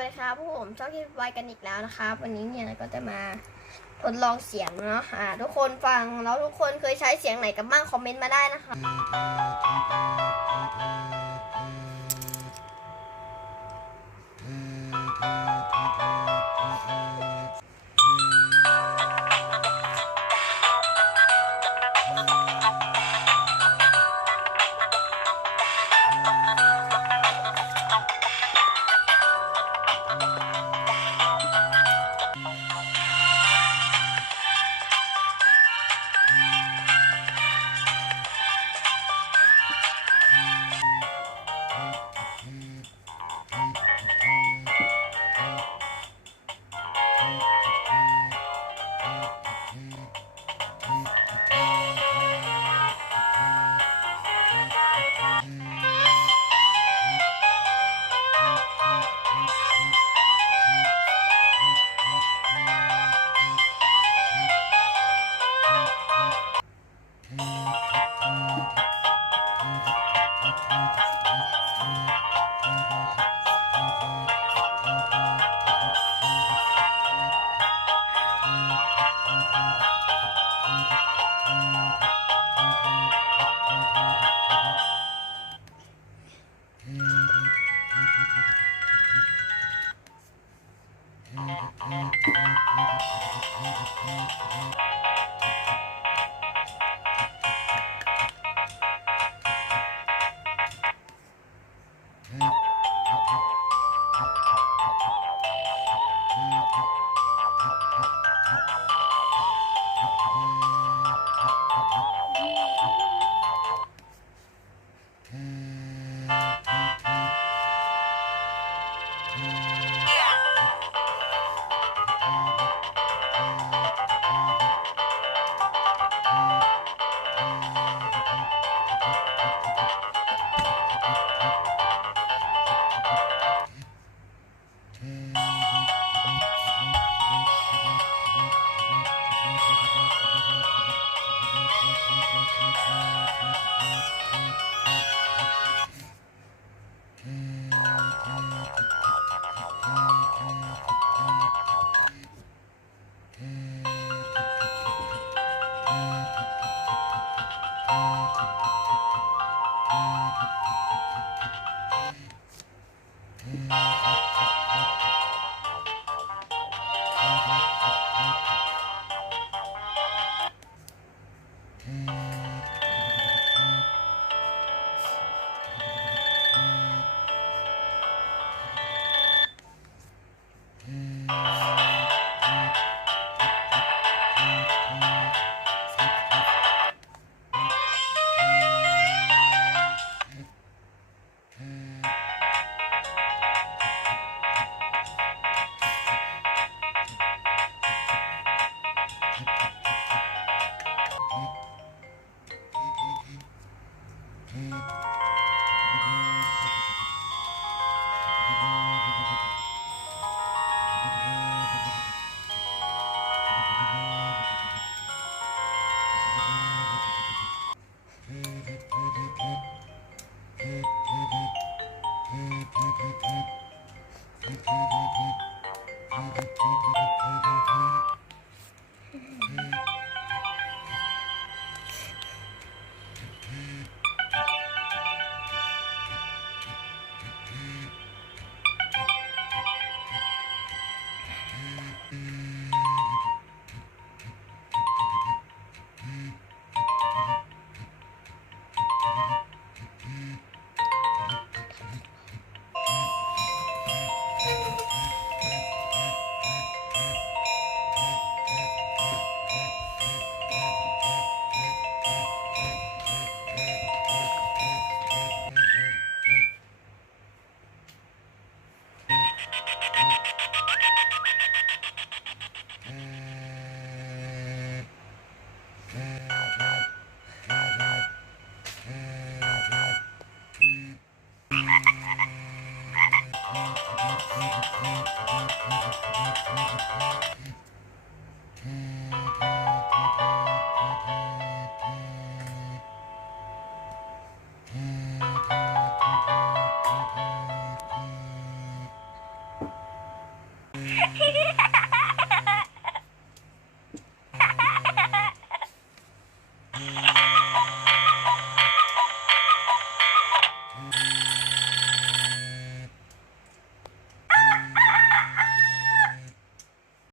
วัสดีครับผมชอบคลิปไวกันอีกแล้วนะครับวันนี้เนี่ยก็จะมาทดลองเสียงเนาะทุกคนฟังแล้วทุกคนเคยใช้เสียงไหนกันบ้างคอมเมนต์มาได้นะคะ